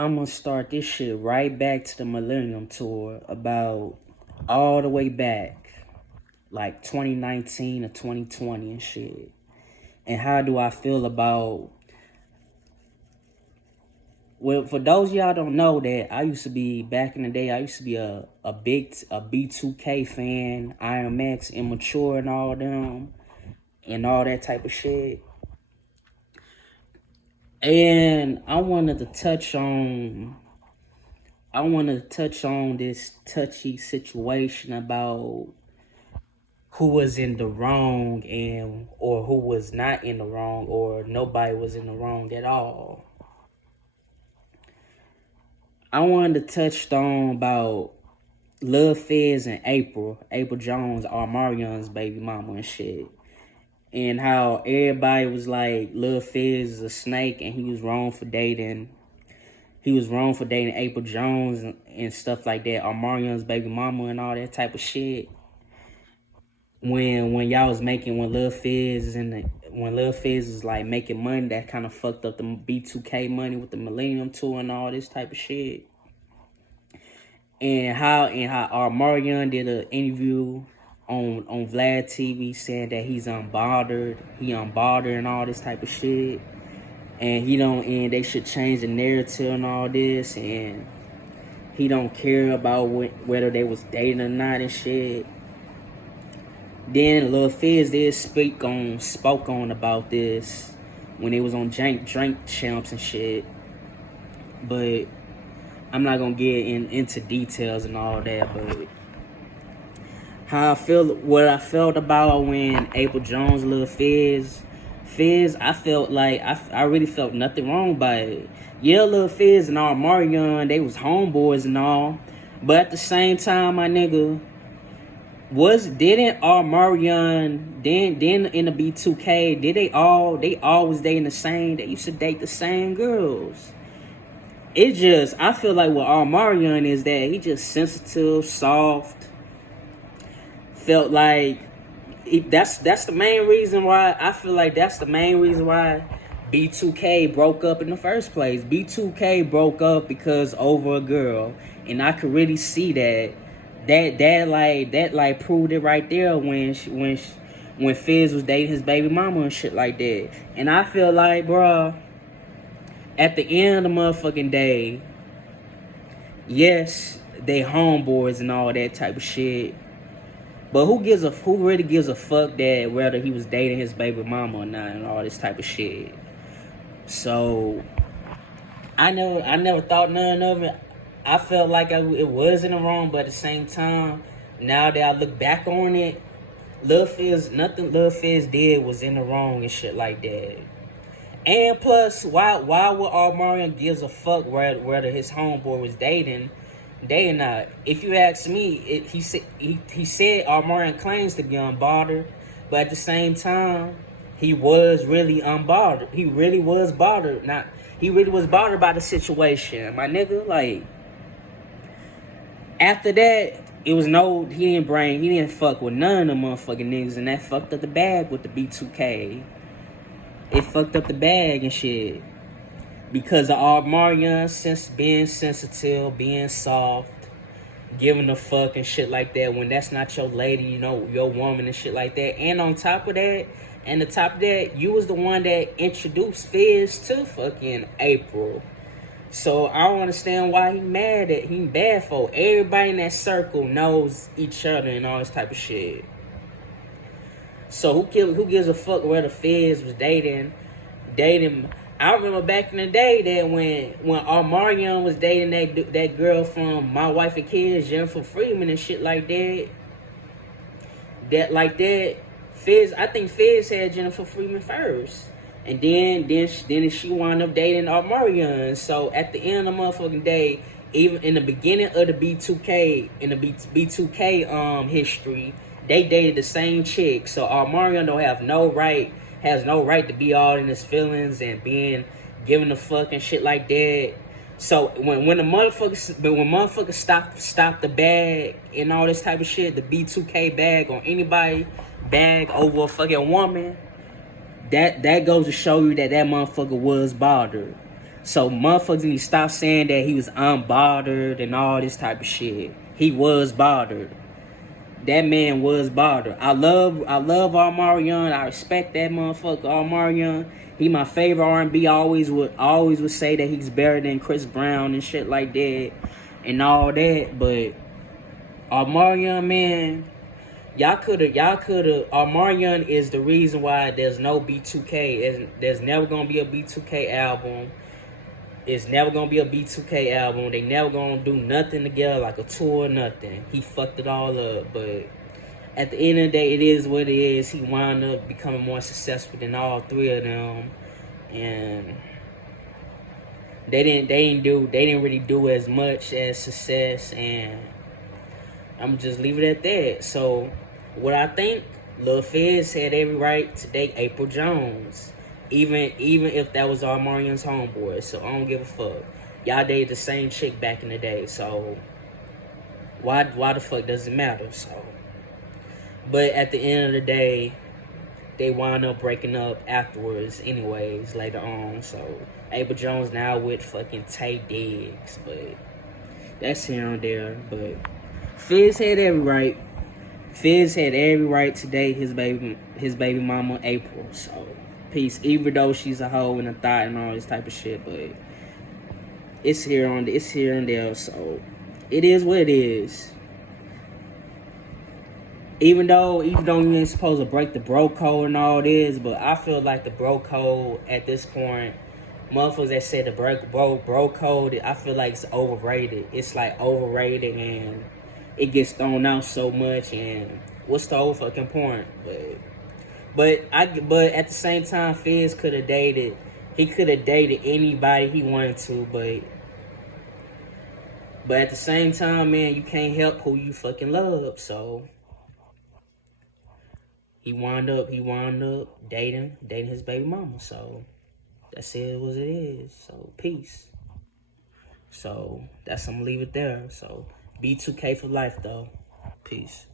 I'm gonna start this shit right back to the Millennium Tour, about all the way back, like 2019 or 2020 and shit. And how do I feel about? Well, for those of y'all don't know that I used to be back in the day. I used to be a big B2k fan, Iron Max, Immature, and all them, and all that type of shit. And I wanted to touch on this touchy situation about who was in the wrong and or who was not in the wrong, or nobody was in the wrong at all. I wanted to touch on about Lil Fizz and April Jones, Omarion's baby mama and shit. And how everybody was like, Lil Fizz is a snake and he was wrong for dating. He was wrong for dating April Jones and stuff like that, Omarion's baby mama and all that type of shit. When y'all was making, when Lil Fizz is like making money, that kind of fucked up the B2k money with the Millennium Tour and all this type of shit. And how Omarion did an interview on Vlad TV saying that he's unbothered, and all this type of shit. And they should change the narrative and all this, and he don't care about whether they was dating or not and shit. Then Lil Fizz did spoke on about this when they was on drink champs and shit. But I'm not gonna get into details and all that. But what I felt about when April Jones, Lil Fizz, I felt like I really felt nothing wrong by it. Yeah, Lil Fizz and Omarion, they was homeboys and all, but at the same time, my nigga, didn't Omarion then in the B2k, they all was dating the same, they used to date the same girls. I feel like what Omarion is that he just sensitive, soft, felt like that's the main reason why I feel like that's the main reason why B2k broke up in the first place. B2k broke up because over a girl, and I could really see that proved it right there when Fizz was dating his baby mama and shit like that. And I feel like, bruh, at the end of the motherfucking day, yes, they homeboys and all that type of shit. But who really gives a fuck that whether he was dating his baby mama or not and all this type of shit? So I never thought none of it. I felt like it was in the wrong, but at the same time, now that I look back on it, nothing Lil Fizz did was in the wrong and shit like that. And plus, why would Omarion gives a fuck whether his homeboy was dating? They not. If you ask me, he said Omarion claims to be unbothered, but at the same time, he was really unbothered. He really was bothered. He really was bothered by the situation, my nigga. Like, after that, it was he didn't fuck with none of the motherfucking niggas, and that fucked up the bag with the B2k. It fucked up the bag and shit. Because of Omarion being sensitive, being soft, giving a fuck and shit like that when that's not your lady, your woman and shit like that. And on top of that, you was the one that introduced Fizz to fucking April. So I don't understand why he bad for. Everybody in that circle knows each other and all this type of shit. So who gives a fuck whether Fizz was dating? I remember back in the day that when Omarion was dating that girl from My Wife and Kids, Jennifer Freeman and shit like that. Fizz, I think Fizz had Jennifer Freeman first. And then she wound up dating Omarion. So at the end of the motherfucking day, even in the beginning of the B2k, in the B2k history, they dated the same chick. So Omarion has no right to be all in his feelings and being giving a fuck and shit like that. So when motherfuckers stop the bag and all this type of shit, the B2k bag on anybody bag over a fucking woman, that goes to show you that motherfucker was bothered. So motherfuckers need to stop saying that he was unbothered and all this type of shit. He was bothered. That man was bothered. I love Omarion. I respect that motherfucker Omarion. He my favorite R&B. Always would say that he's better than Chris Brown and shit like that and all that. But Omarion, man, y'all coulda Omarion is the reason why there's no B2k. There's never gonna be a B2k album. It's never gonna be a B2k album. They never gonna do nothing together, like a tour or nothing. He fucked it all up, but at the end of the day, it is what it is. He wound up becoming more successful than all three of them, and they didn't really do as much as success. And I'm just leave it at that. So, what I think, Lil Fizz had every right to date April Jones, even if that was Omarion's homeboy. So I don't give a fuck. Y'all dated the same chick back in the day. So why the fuck does it matter? So, but at the end of the day, they wound up breaking up afterwards, anyways, later on. So April Jones now with fucking Tay Diggs, but that's here and there. But Fizz had every right. Fizz had every right to date his baby mama April. So peace. Even though she's a hoe and a thought and all this type of shit, but it's here and there. So it is what it is. Even though you ain't supposed to break the bro code and all this, but I feel like the bro code at this point, motherfuckers that say the bro code, I feel like it's overrated. It's like overrated and it gets thrown out so much, and what's the whole fucking point? But at the same time, Fizz could have dated. He could have dated anybody he wanted to, but at the same time, man, you can't help who you fucking love. So he wound up dating his baby mama. So that's it. What it is. So peace. So I'm gonna leave it there. So B2k for life though. Peace.